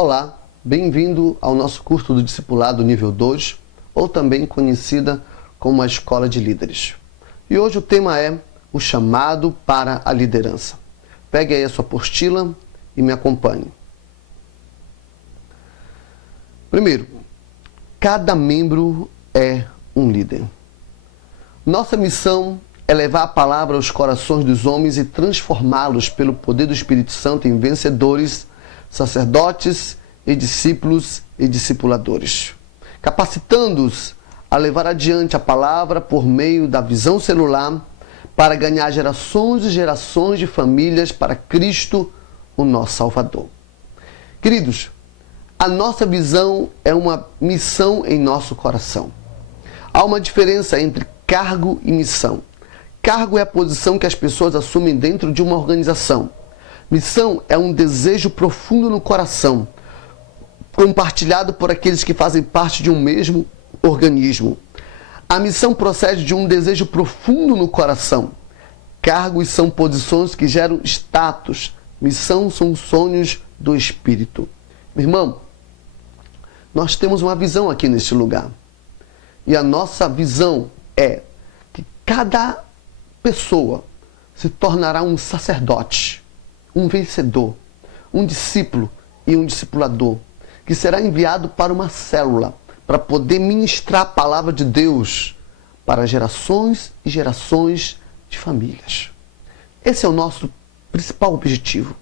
Olá, bem-vindo ao nosso curso do Discipulado Nível 2, ou também conhecida como a Escola de Líderes. E hoje o tema é o chamado para a liderança. Pegue aí a sua apostila e me acompanhe. Primeiro, cada membro é um líder. Nossa missão é levar a palavra aos corações dos homens e transformá-los pelo poder do Espírito Santo em vencedores, sacerdotes e discípulos e discipuladores, capacitando-os a levar adiante a palavra por meio da visão celular para ganhar gerações e gerações de famílias para Cristo, o nosso Salvador. Queridos, a nossa visão é uma missão em nosso coração. Há uma diferença entre cargo e missão. Cargo é a posição que as pessoas assumem dentro de uma organização. Missão é um desejo profundo no coração, compartilhado por aqueles que fazem parte de um mesmo organismo. A missão procede de um desejo profundo no coração. Cargos são posições que geram status. Missão são sonhos do espírito. Meu irmão, nós temos uma visão aqui neste lugar. E a nossa visão é que cada pessoa se tornará um sacerdote, um vencedor, um discípulo e um discipulador, que será enviado para uma célula para poder ministrar a palavra de Deus para gerações e gerações de famílias. Esse é o nosso principal objetivo.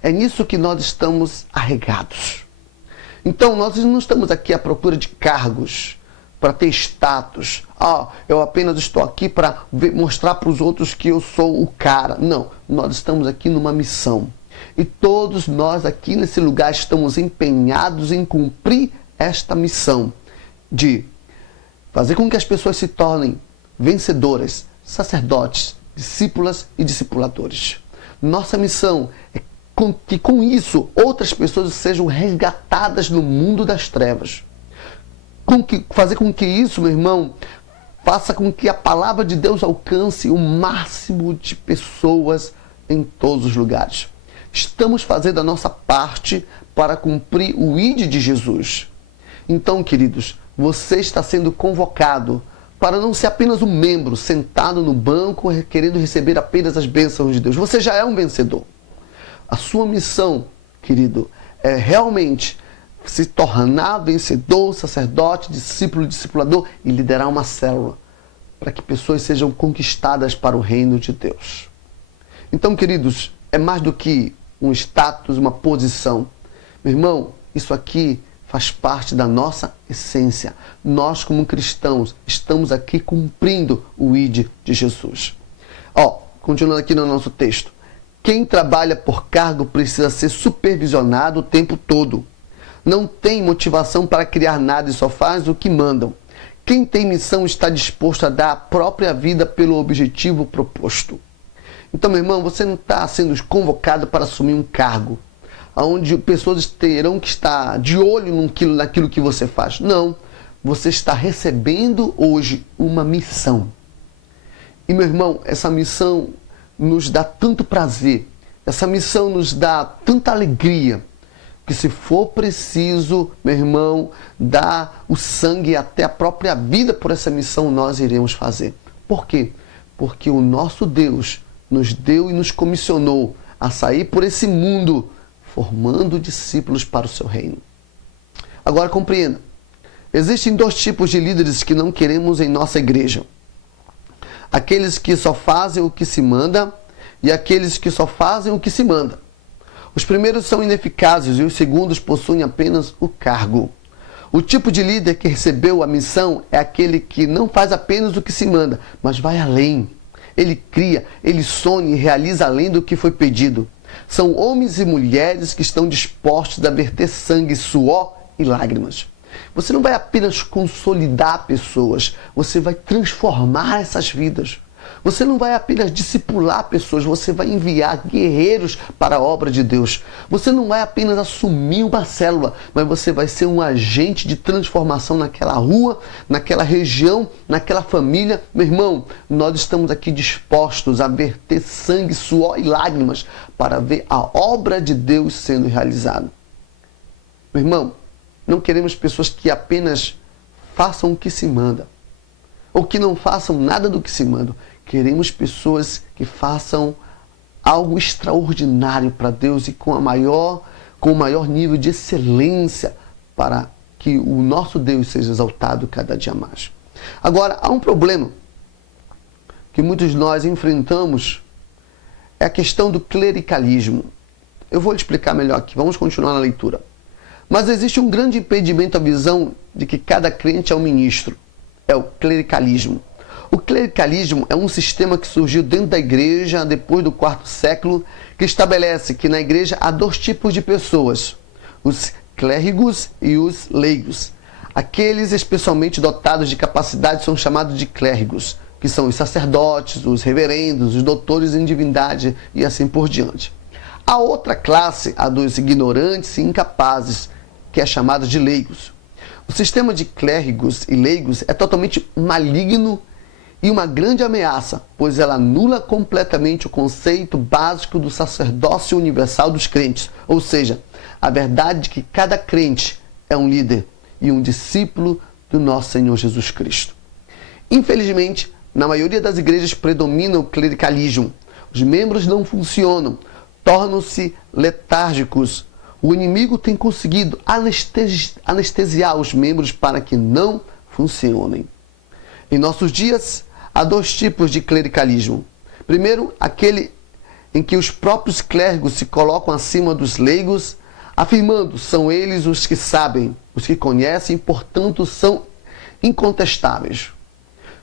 É nisso que nós estamos arregados. Então, nós não estamos aqui à procura de cargos, para ter status. Eu apenas estou aqui para mostrar para os outros que eu sou o cara. Não, nós estamos aqui numa missão. E todos nós aqui nesse lugar estamos empenhados em cumprir esta missão de fazer com que as pessoas se tornem vencedoras, sacerdotes, discípulas e discipuladores. Nossa missão é que com isso outras pessoas sejam resgatadas no mundo das trevas. Fazer com que isso, meu irmão, faça com que a palavra de Deus alcance o máximo de pessoas em todos os lugares. Estamos fazendo a nossa parte para cumprir o ID de Jesus. Então, queridos, você está sendo convocado para não ser apenas um membro sentado no banco querendo receber apenas as bênçãos de Deus. Você já é um vencedor. A sua missão, querido, é realmente se tornar vencedor, sacerdote, discípulo, discipulador e liderar uma célula para que pessoas sejam conquistadas para o reino de Deus. Então, queridos, é mais do que um status, uma posição. Meu irmão, isso aqui faz parte da nossa essência. Nós, como cristãos, estamos aqui cumprindo o ID de Jesus. Continuando aqui no nosso texto. Quem trabalha por cargo precisa ser supervisionado o tempo todo. Não tem motivação para criar nada e só faz o que mandam. Quem tem missão está disposto a dar a própria vida pelo objetivo proposto. Então, meu irmão, você não está sendo convocado para assumir um cargo, onde pessoas terão que estar de olho naquilo que você faz. Não, você está recebendo hoje uma missão. E, meu irmão, essa missão nos dá tanto prazer, essa missão nos dá tanta alegria, que se for preciso, meu irmão, dar o sangue e até a própria vida por essa missão, nós iremos fazer. Por quê? Porque o nosso Deus nos deu e nos comissionou a sair por esse mundo, formando discípulos para o seu reino. Agora compreenda, existem dois tipos de líderes que não queremos em nossa igreja. Aqueles que só fazem o que se manda e aqueles que só fazem o que se manda. Os primeiros são ineficazes e os segundos possuem apenas o cargo. O tipo de líder que recebeu a missão é aquele que não faz apenas o que se manda, mas vai além. Ele cria, ele sonha e realiza além do que foi pedido. São homens e mulheres que estão dispostos a verter sangue, suor e lágrimas. Você não vai apenas consolidar pessoas, você vai transformar essas vidas. Você não vai apenas discipular pessoas, você vai enviar guerreiros para a obra de Deus. Você não vai apenas assumir uma célula, mas você vai ser um agente de transformação naquela rua, naquela região, naquela família. Meu irmão, nós estamos aqui dispostos a verter sangue, suor e lágrimas para ver a obra de Deus sendo realizada. Meu irmão, não queremos pessoas que apenas façam o que se manda, ou que não façam nada do que se manda. Queremos pessoas que façam algo extraordinário para Deus e com o maior nível de excelência para que o nosso Deus seja exaltado cada dia mais. Agora, há um problema que muitos de nós enfrentamos, é a questão do clericalismo. Eu vou te explicar melhor aqui, vamos continuar na leitura. Mas existe um grande impedimento à visão de que cada crente é um ministro. É o clericalismo. O clericalismo é um sistema que surgiu dentro da igreja depois do quarto século, que estabelece que na igreja há dois tipos de pessoas: os clérigos e os leigos. Aqueles especialmente dotados de capacidade são chamados de clérigos, que são os sacerdotes, os reverendos, os doutores em divindade e assim por diante. A outra classe, a dos ignorantes e incapazes, que é chamada de leigos. O sistema de clérigos e leigos é totalmente maligno e uma grande ameaça, pois ela anula completamente o conceito básico do sacerdócio universal dos crentes, ou seja, a verdade de que cada crente é um líder e um discípulo do nosso Senhor Jesus Cristo. Infelizmente, na maioria das igrejas predomina o clericalismo. Os membros não funcionam, tornam-se letárgicos. O inimigo tem conseguido anestesiar os membros para que não funcionem. Em nossos dias, há dois tipos de clericalismo. Primeiro, aquele em que os próprios clérigos se colocam acima dos leigos, afirmando são eles os que sabem, os que conhecem, portanto são incontestáveis.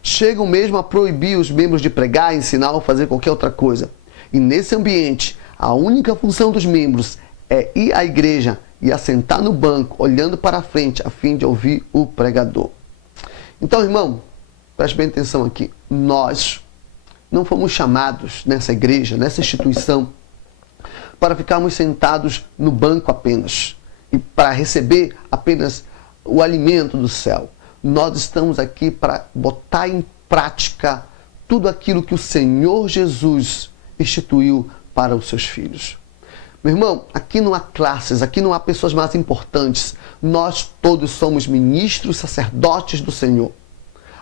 Chegam mesmo a proibir os membros de pregar, ensinar ou fazer qualquer outra coisa. E nesse ambiente, a única função dos membros é ir à igreja e assentar no banco, olhando para a frente, a fim de ouvir o pregador. Então, irmão, preste bem atenção aqui. Nós não fomos chamados nessa igreja, nessa instituição, para ficarmos sentados no banco apenas e para receber apenas o alimento do céu. Nós estamos aqui para botar em prática tudo aquilo que o Senhor Jesus instituiu para os seus filhos. Meu irmão, aqui não há classes, aqui não há pessoas mais importantes. Nós todos somos ministros, sacerdotes do Senhor.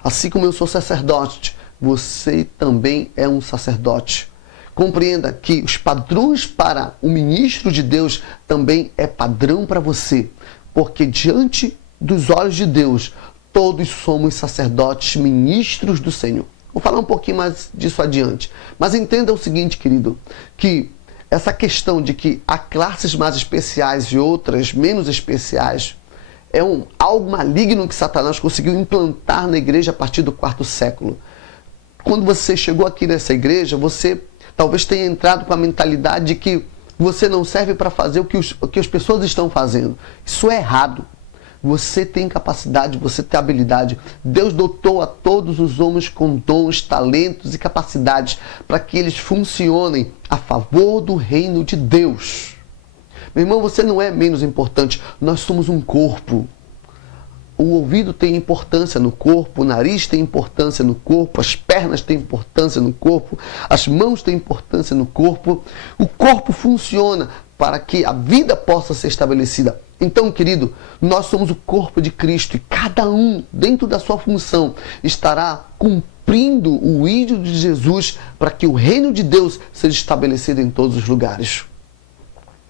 Assim como eu sou sacerdote, você também é um sacerdote. Compreenda que os padrões para o ministro de Deus também é padrão para você. Porque diante dos olhos de Deus, todos somos sacerdotes, ministros do Senhor. Vou falar um pouquinho mais disso adiante. Mas entenda o seguinte, querido, que essa questão de que há classes mais especiais e outras menos especiais é algo maligno que Satanás conseguiu implantar na igreja a partir do quarto século. Quando você chegou aqui nessa igreja, você talvez tenha entrado com a mentalidade de que você não serve para fazer o que as pessoas estão fazendo. Isso é errado. Você tem capacidade, você tem habilidade. Deus dotou a todos os homens com dons, talentos e capacidades para que eles funcionem a favor do reino de Deus. Meu irmão, você não é menos importante. Nós somos um corpo. O ouvido tem importância no corpo, o nariz tem importância no corpo, as pernas têm importância no corpo, as mãos têm importância no corpo. O corpo funciona para que a vida possa ser estabelecida. Então, querido, nós somos o corpo de Cristo e cada um, dentro da sua função, estará cumprindo o ídolo de Jesus para que o reino de Deus seja estabelecido em todos os lugares.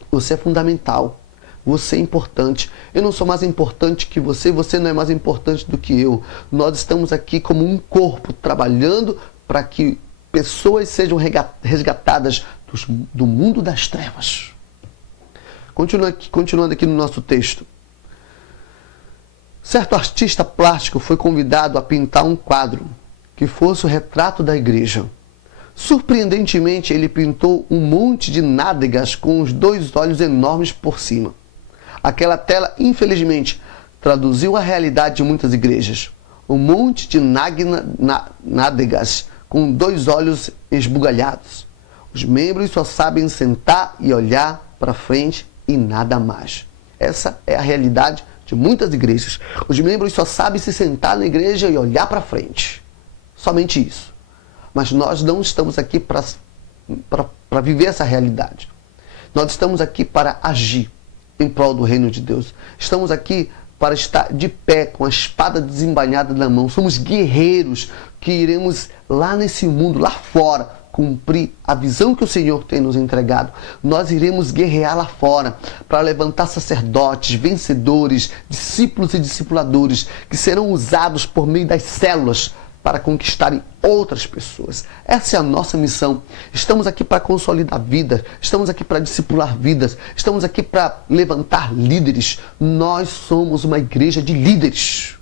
Você é fundamental. Você é importante. Eu não sou mais importante que você, você não é mais importante do que eu. Nós estamos aqui como um corpo, trabalhando para que pessoas sejam resgatadas do mundo das trevas. Continuando aqui no nosso texto. Certo artista plástico foi convidado a pintar um quadro que fosse o retrato da igreja. Surpreendentemente, ele pintou um monte de nádegas com os dois olhos enormes por cima. Aquela tela, infelizmente, traduziu a realidade de muitas igrejas. Um monte de nádegas com dois olhos esbugalhados. Os membros só sabem sentar e olhar para frente e nada mais. Essa é a realidade de muitas igrejas. Os membros só sabem se sentar na igreja e olhar para frente. Somente isso. Mas nós não estamos aqui para viver essa realidade. Nós estamos aqui para agir. em prol do reino de Deus. Estamos aqui para estar de pé, com a espada desembainhada na mão. Somos guerreiros que iremos lá nesse mundo, lá fora, cumprir a visão que o Senhor tem nos entregado. Nós iremos guerrear lá fora para levantar sacerdotes, vencedores, discípulos e discipuladores que serão usados por meio das células para conquistarem outras pessoas. Essa é a nossa missão. Estamos aqui para consolidar vidas, estamos aqui para discipular vidas, estamos aqui para levantar líderes. Nós somos uma igreja de líderes.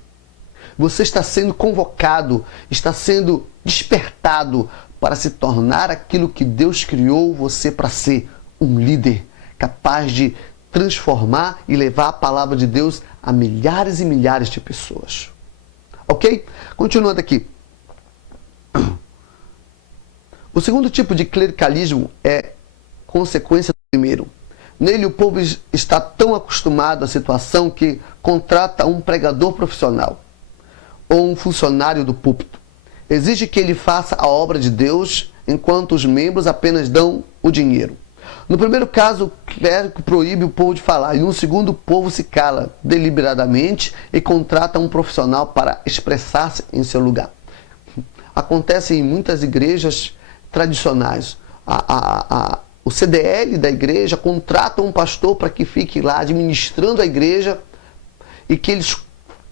Você está sendo convocado, está sendo despertado para se tornar aquilo que Deus criou você para ser, um líder capaz de transformar e levar a palavra de Deus a milhares e milhares de pessoas. Ok? Continuando aqui. O segundo tipo de clericalismo é consequência do primeiro. Nele o povo está tão acostumado à situação que contrata um pregador profissional ou um funcionário do púlpito. Exige que ele faça a obra de Deus, enquanto os membros apenas dão o dinheiro. No primeiro caso, o clérigo proíbe o povo de falar, e no segundo, o povo se cala deliberadamente e contrata um profissional para expressar-se em seu lugar. Acontece em muitas igrejas tradicionais. O CDL da igreja contrata um pastor para que fique lá administrando a igreja e que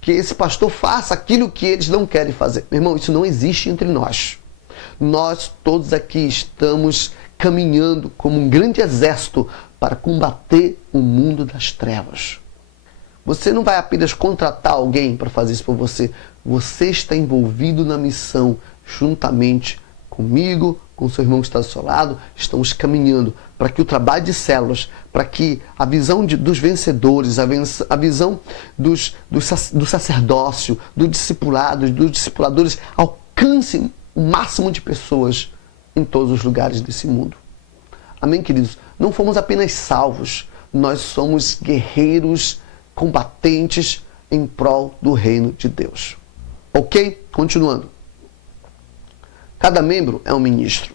esse pastor faça aquilo que eles não querem fazer. Meu irmão, isso não existe entre nós. Nós todos aqui estamos caminhando como um grande exército para combater o mundo das trevas. Você não vai apenas contratar alguém para fazer isso por você. Você está envolvido na missão juntamente comigo, com o seu irmão que está do seu lado. Estamos caminhando para que o trabalho de células, para que a visão dos vencedores, a visão do sacerdócio, do discipulado, dos discipuladores alcance o máximo de pessoas em todos os lugares desse mundo. Amém, queridos? Não fomos apenas salvos, nós somos guerreiros combatentes em prol do reino de Deus. Ok? Continuando. Cada membro é um ministro.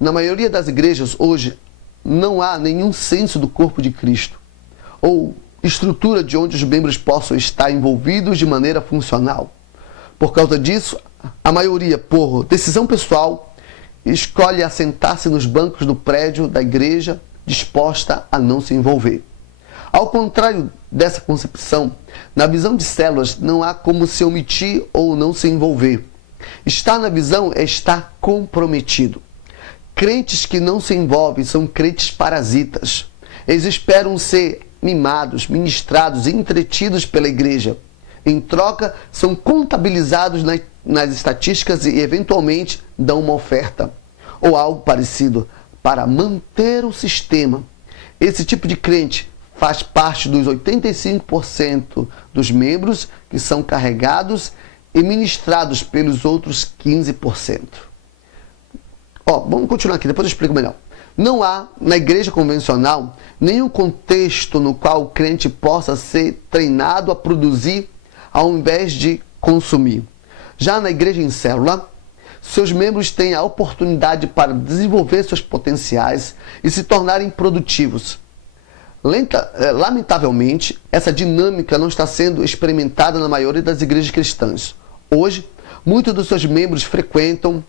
Na maioria das igrejas hoje não há nenhum senso do corpo de Cristo ou estrutura de onde os membros possam estar envolvidos de maneira funcional. Por causa disso, a maioria, por decisão pessoal, escolhe assentar-se nos bancos do prédio da igreja, disposta a não se envolver. Ao contrário dessa concepção, na visão de células não há como se omitir ou não se envolver. Estar na visão é estar comprometido. Crentes que não se envolvem são crentes parasitas. Eles esperam ser mimados, ministrados e entretidos pela igreja. Em troca, são contabilizados nas estatísticas e, eventualmente, dão uma oferta ou algo parecido para manter o sistema. Esse tipo de crente faz parte dos 85% dos membros que são carregados e ministrados pelos outros 15%. Vamos continuar aqui, depois eu explico melhor. Não há, na igreja convencional, nenhum contexto no qual o crente possa ser treinado a produzir ao invés de consumir. Já na igreja em célula, seus membros têm a oportunidade para desenvolver seus potenciais e se tornarem produtivos. Lamentavelmente, essa dinâmica não está sendo experimentada na maioria das igrejas cristãs. Hoje, muitos dos seus membros frequentam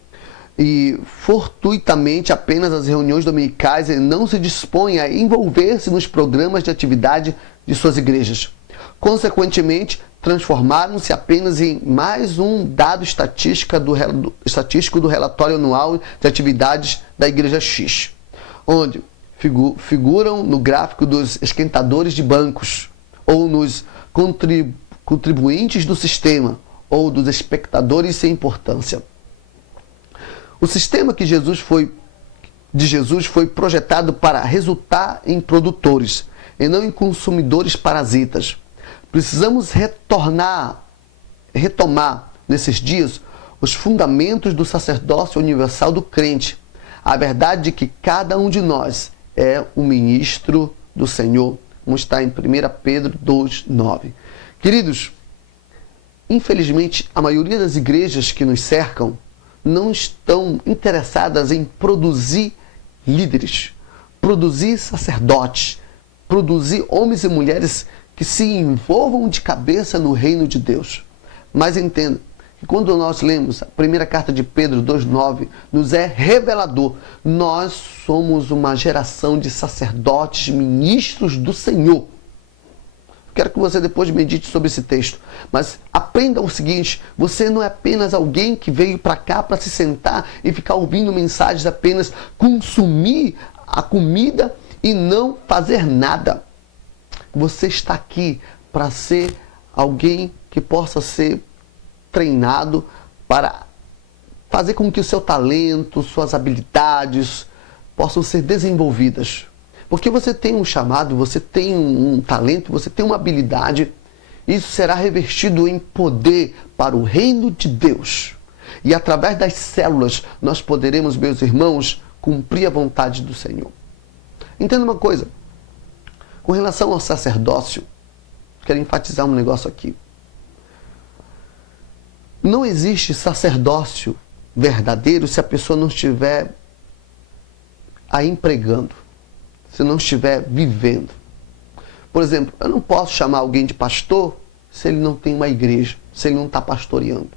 e fortuitamente apenas as reuniões dominicais e não se dispõem a envolver-se nos programas de atividade de suas igrejas. Consequentemente, transformaram-se apenas em mais um dado estatístico do relatório anual de atividades da Igreja X, onde figuram no gráfico dos esquentadores de bancos, ou nos contribuintes do sistema, ou dos espectadores sem importância. O sistema de Jesus foi projetado para resultar em produtores, e não em consumidores parasitas. Precisamos retomar nesses dias os fundamentos do sacerdócio universal do crente. A verdade de que cada um de nós é um ministro do Senhor, como está em 1 Pedro 2,9. Queridos, infelizmente, a maioria das igrejas que nos cercam não estão interessadas em produzir líderes, produzir sacerdotes, produzir homens e mulheres que se envolvam de cabeça no reino de Deus. Mas entenda que quando nós lemos a primeira carta de Pedro 2,9, nos é revelador. Nós somos uma geração de sacerdotes, ministros do Senhor. Quero que você depois medite sobre esse texto. Mas aprenda o seguinte: você não é apenas alguém que veio para cá para se sentar e ficar ouvindo mensagens, apenas consumir a comida e não fazer nada. Você está aqui para ser alguém que possa ser treinado para fazer com que o seu talento, suas habilidades possam ser desenvolvidas. Porque você tem um chamado, você tem um talento, você tem uma habilidade. Isso será revertido em poder para o reino de Deus. E através das células nós poderemos, meus irmãos, cumprir a vontade do Senhor. Entenda uma coisa. Com relação ao sacerdócio, quero enfatizar um negócio aqui. Não existe sacerdócio verdadeiro se a pessoa não estiver aí empregando, se não estiver vivendo. Por exemplo, eu não posso chamar alguém de pastor se ele não tem uma igreja, se ele não está pastoreando.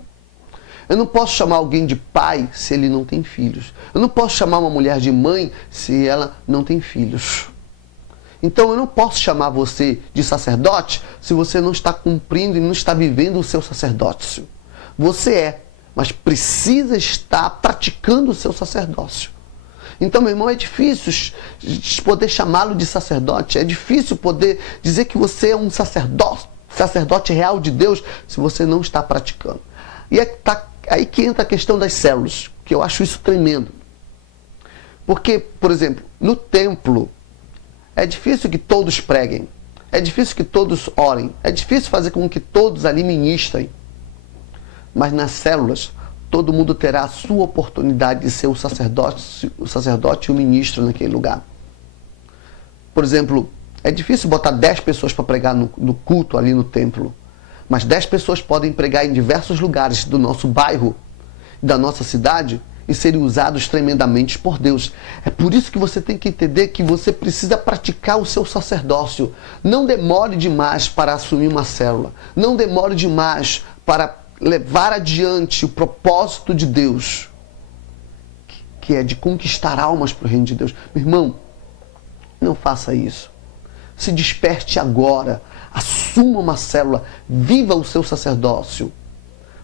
Eu não posso chamar alguém de pai se ele não tem filhos. Eu não posso chamar uma mulher de mãe se ela não tem filhos. Então eu não posso chamar você de sacerdote se você não está cumprindo e não está vivendo o seu sacerdócio. Você é, mas precisa estar praticando o seu sacerdócio. Então, meu irmão, é difícil poder chamá-lo de sacerdote, é difícil poder dizer que você é um sacerdote real de Deus se você não está praticando. E aí que entra a questão das células, que eu acho isso tremendo. Porque, por exemplo, no templo, é difícil que todos preguem, é difícil que todos orem, é difícil fazer com que todos ali ministrem. Mas nas células, todo mundo terá a sua oportunidade de ser o sacerdote e o ministro naquele lugar. Por exemplo, é difícil botar 10 pessoas para pregar no culto ali no templo. Mas 10 pessoas podem pregar em diversos lugares do nosso bairro, da nossa cidade, e serem usados tremendamente por Deus. É por isso que você tem que entender que você precisa praticar o seu sacerdócio. Não demore demais para assumir uma célula. Não demore demais para levar adiante o propósito de Deus, que é de conquistar almas para o reino de Deus. Meu irmão, não faça isso. Se desperte agora. Assuma uma célula. Viva o seu sacerdócio.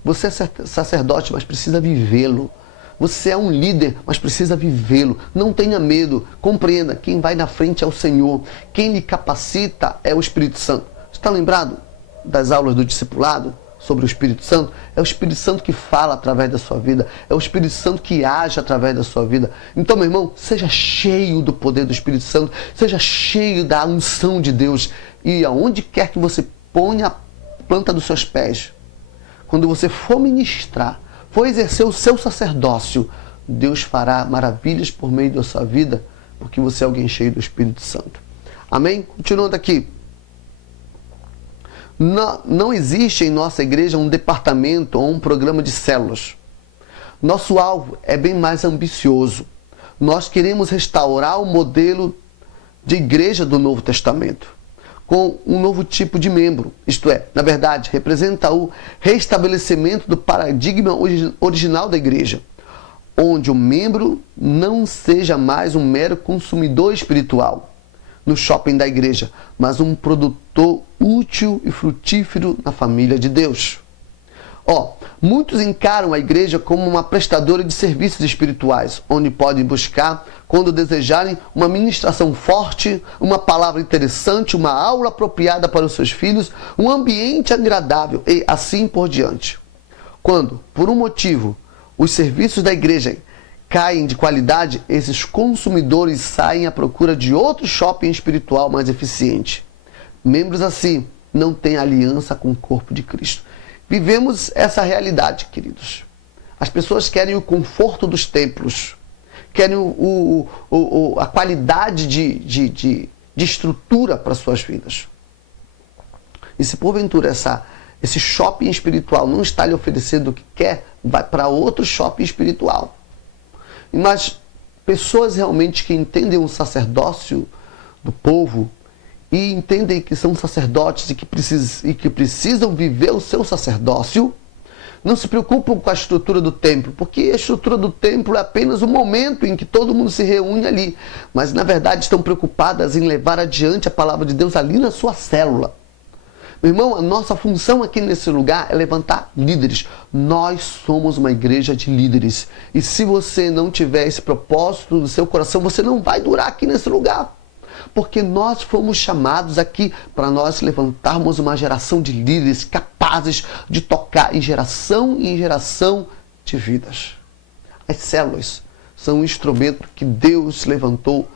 Você é sacerdote, mas precisa vivê-lo. Você é um líder, mas precisa vivê-lo. Não tenha medo. Compreenda, quem vai na frente é o Senhor. Quem lhe capacita é o Espírito Santo. Você está lembrado das aulas do discipulado sobre o Espírito Santo? É o Espírito Santo que fala através da sua vida. É o Espírito Santo que age através da sua vida. Então, meu irmão, seja cheio do poder do Espírito Santo. Seja cheio da unção de Deus. E aonde quer que você ponha a planta dos seus pés, quando você for ministrar, for exercer o seu sacerdócio, Deus fará maravilhas por meio da sua vida, porque você é alguém cheio do Espírito Santo. Amém? Continuando aqui. Não existe em nossa igreja um departamento ou um programa de células. Nosso alvo é bem mais ambicioso. Nós queremos restaurar o modelo de igreja do Novo Testamento, com um novo tipo de membro. Isto é, na verdade, representa o restabelecimento do paradigma original da igreja, onde o membro não seja mais um mero consumidor espiritual no shopping da igreja, mas um produtor útil e frutífero na família de Deus. Muitos encaram a igreja como uma prestadora de serviços espirituais, onde podem buscar, quando desejarem, uma ministração forte, uma palavra interessante, uma aula apropriada para os seus filhos, um ambiente agradável e assim por diante. Quando, por um motivo, os serviços da igreja caem de qualidade, esses consumidores saem à procura de outro shopping espiritual mais eficiente. Membros assim não têm aliança com o corpo de Cristo. Vivemos essa realidade, queridos. As pessoas querem o conforto dos templos, querem a qualidade de estrutura para suas vidas. E se porventura esse shopping espiritual não está lhe oferecendo o que quer, vai para outro shopping espiritual. Mas pessoas realmente que entendem o sacerdócio do povo e entendem que são sacerdotes e que precisam viver o seu sacerdócio, não se preocupam com a estrutura do templo, porque a estrutura do templo é apenas o momento em que todo mundo se reúne ali. Mas, na verdade, estão preocupadas em levar adiante a palavra de Deus ali na sua célula. Meu irmão, a nossa função aqui nesse lugar é levantar líderes. Nós somos uma igreja de líderes. E se você não tiver esse propósito no seu coração, você não vai durar aqui nesse lugar. Porque nós fomos chamados aqui para nós levantarmos uma geração de líderes capazes de tocar em geração de vidas. As células são um instrumento que Deus levantou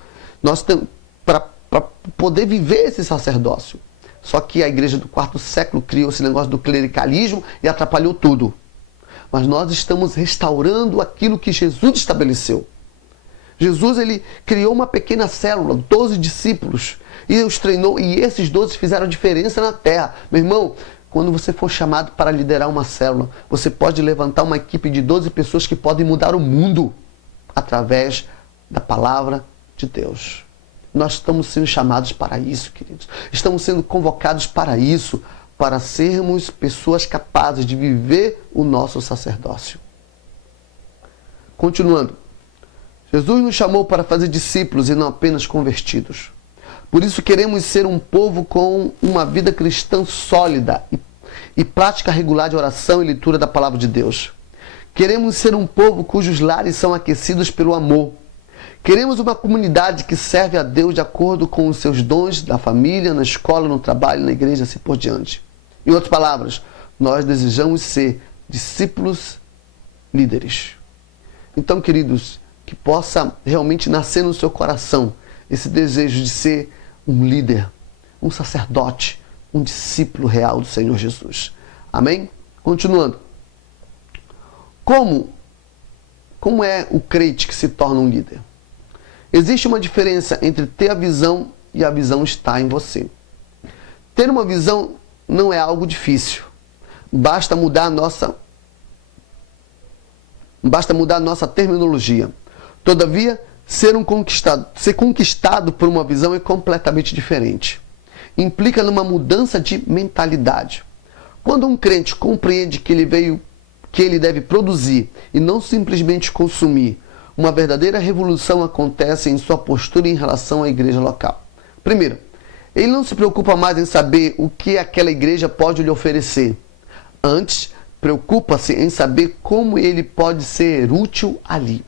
para poder viver esse sacerdócio. Só que a igreja do quarto século criou esse negócio do clericalismo e atrapalhou tudo. Mas nós estamos restaurando aquilo que Jesus estabeleceu. Jesus, ele criou uma pequena célula, 12 discípulos, e os treinou, e esses 12 fizeram diferença na terra. Meu irmão, quando você for chamado para liderar uma célula, você pode levantar uma equipe de 12 pessoas que podem mudar o mundo através da palavra de Deus. Nós estamos sendo chamados para isso, queridos. Estamos sendo convocados para isso, para sermos pessoas capazes de viver o nosso sacerdócio. Continuando. Jesus nos chamou para fazer discípulos e não apenas convertidos. Por isso queremos ser um povo com uma vida cristã sólida e prática regular de oração e leitura da palavra de Deus. Queremos ser um povo cujos lares são aquecidos pelo amor. Queremos uma comunidade que serve a Deus de acordo com os seus dons na família, na escola, no trabalho, na igreja, assim por diante. Em outras palavras, nós desejamos ser discípulos líderes. Então, queridos, que possa realmente nascer no seu coração esse desejo de ser um líder, um sacerdote, um discípulo real do Senhor Jesus. Amém? Continuando. Como é o crente que se torna um líder? Existe uma diferença entre ter a visão e a visão estar em você. Ter uma visão não é algo difícil. Basta mudar a nossa terminologia. Todavia, ser conquistado por uma visão é completamente diferente. Implica numa mudança de mentalidade. Quando um crente compreende que ele deve produzir e não simplesmente consumir, uma verdadeira revolução acontece em sua postura em relação à igreja local. Primeiro, ele não se preocupa mais em saber o que aquela igreja pode lhe oferecer. Antes, preocupa-se em saber como ele pode ser útil ali.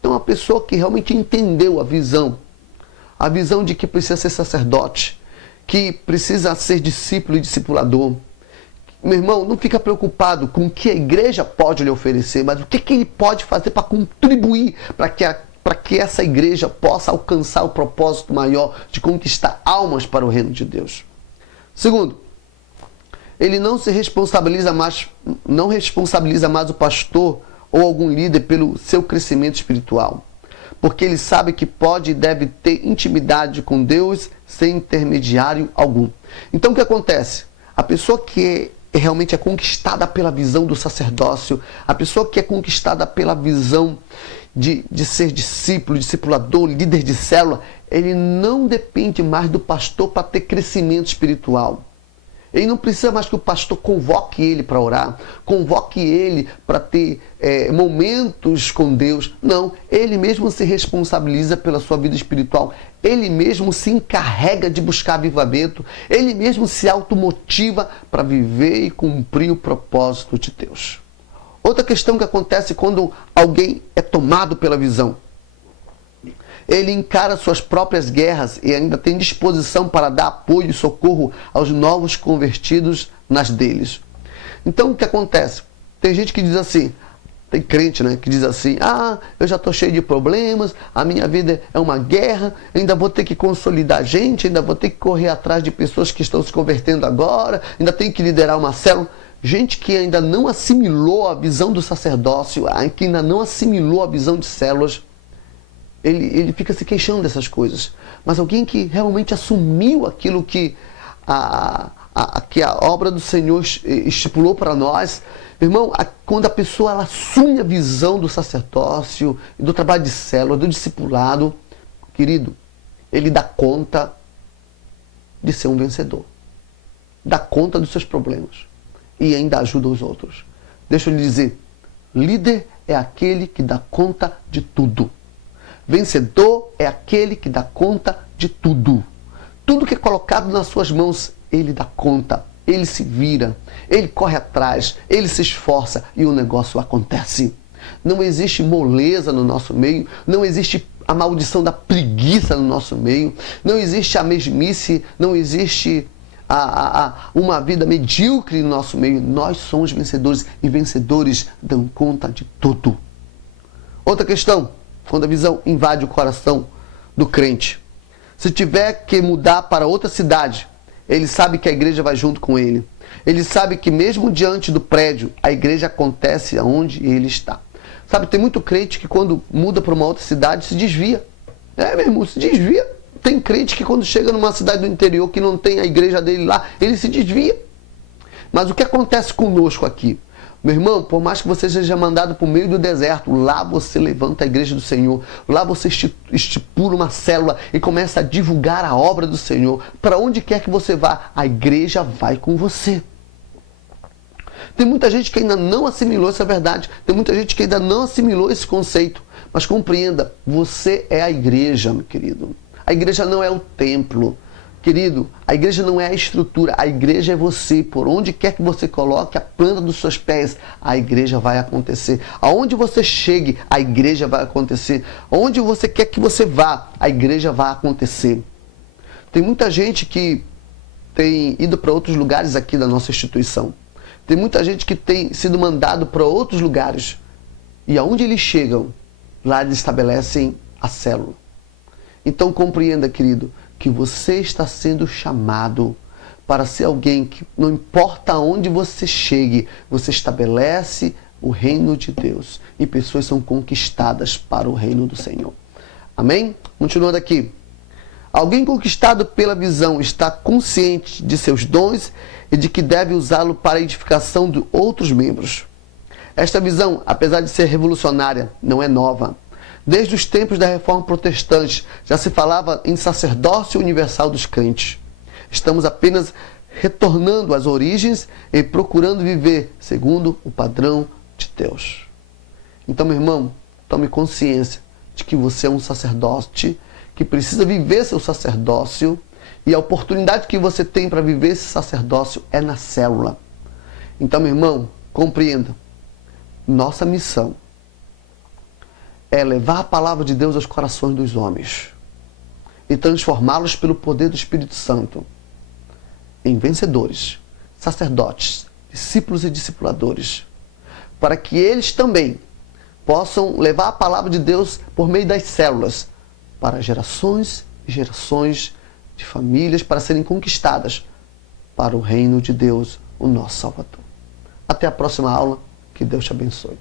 Então, uma pessoa que realmente entendeu a visão de que precisa ser sacerdote, que precisa ser discípulo e discipulador. Meu irmão, não fica preocupado com o que a igreja pode lhe oferecer, mas o que ele pode fazer para contribuir para que essa igreja possa alcançar o propósito maior de conquistar almas para o reino de Deus. Segundo, ele não responsabiliza mais o pastor ou algum líder pelo seu crescimento espiritual, porque ele sabe que pode e deve ter intimidade com Deus sem intermediário algum. Então o que acontece? A pessoa que realmente é conquistada pela visão do sacerdócio, a pessoa que é conquistada pela visão de ser discípulo, discipulador, líder de célula, ele não depende mais do pastor para ter crescimento espiritual. Ele não precisa mais que o pastor convoque ele para orar, convoque ele para ter momentos com Deus. Não, ele mesmo se responsabiliza pela sua vida espiritual. Ele mesmo se encarrega de buscar avivamento. Ele mesmo se automotiva para viver e cumprir o propósito de Deus. Outra questão que acontece quando alguém é tomado pela visão. Ele encara suas próprias guerras e ainda tem disposição para dar apoio e socorro aos novos convertidos nas deles. Então o que acontece? Tem gente que diz assim, tem crente, né, que diz assim, eu já estou cheio de problemas, a minha vida é uma guerra, ainda vou ter que consolidar gente, ainda vou ter que correr atrás de pessoas que estão se convertendo agora, ainda tenho que liderar uma célula. Gente que ainda não assimilou a visão do sacerdócio, que ainda não assimilou a visão de células, ele fica se queixando dessas coisas. Mas alguém que realmente assumiu aquilo que a obra do Senhor estipulou para nós, irmão, quando a pessoa ela assume a visão do sacerdócio, do trabalho de célula, do discipulado, querido, ele dá conta de ser um vencedor. Dá conta dos seus problemas e ainda ajuda os outros. Deixa eu lhe dizer, líder é aquele que dá conta de tudo. Vencedor é aquele que dá conta de tudo. Tudo que é colocado nas suas mãos, ele dá conta, ele se vira, ele corre atrás, ele se esforça e o negócio acontece. Não existe moleza no nosso meio, não existe a maldição da preguiça no nosso meio, não existe a mesmice, não existe uma vida medíocre no nosso meio. Nós somos vencedores e vencedores dão conta de tudo. Outra questão, quando a visão invade o coração do crente. Se tiver que mudar para outra cidade, ele sabe que a igreja vai junto com ele. Ele sabe que mesmo diante do prédio, a igreja acontece onde ele está. Sabe, tem muito crente que quando muda para uma outra cidade se desvia. Meu irmão, se desvia. Tem crente que quando chega numa cidade do interior que não tem a igreja dele lá, ele se desvia. Mas o que acontece conosco aqui? Meu irmão, por mais que você seja mandado para o meio do deserto, lá você levanta a igreja do Senhor, lá você estipula uma célula e começa a divulgar a obra do Senhor. Para onde quer que você vá, a igreja vai com você. Tem muita gente que ainda não assimilou essa verdade, tem muita gente que ainda não assimilou esse conceito. Mas compreenda, você é a igreja, meu querido. A igreja não é o templo. Querido, a igreja não é a estrutura, a igreja é você. Por onde quer que você coloque a planta dos seus pés, a igreja vai acontecer. Aonde você chegue, a igreja vai acontecer. Aonde você quer que você vá, a igreja vai acontecer. Tem muita gente que tem ido para outros lugares aqui da nossa instituição. Tem muita gente que tem sido mandado para outros lugares. E aonde eles chegam, lá eles estabelecem a célula. Então compreenda, querido, que você está sendo chamado para ser alguém que, não importa aonde você chegue, você estabelece o reino de Deus e pessoas são conquistadas para o reino do Senhor. Amém? Continuando aqui. Alguém conquistado pela visão está consciente de seus dons e de que deve usá-lo para a edificação de outros membros. Esta visão, apesar de ser revolucionária, não é nova. Desde os tempos da Reforma Protestante, já se falava em sacerdócio universal dos crentes. Estamos apenas retornando às origens e procurando viver segundo o padrão de Deus. Então, meu irmão, tome consciência de que você é um sacerdote, que precisa viver seu sacerdócio, e a oportunidade que você tem para viver esse sacerdócio é na célula. Então, meu irmão, compreenda, nossa missão é levar a palavra de Deus aos corações dos homens e transformá-los pelo poder do Espírito Santo em vencedores, sacerdotes, discípulos e discipuladores, para que eles também possam levar a palavra de Deus por meio das células para gerações e gerações de famílias para serem conquistadas para o reino de Deus, o nosso Salvador. Até a próxima aula. Que Deus te abençoe.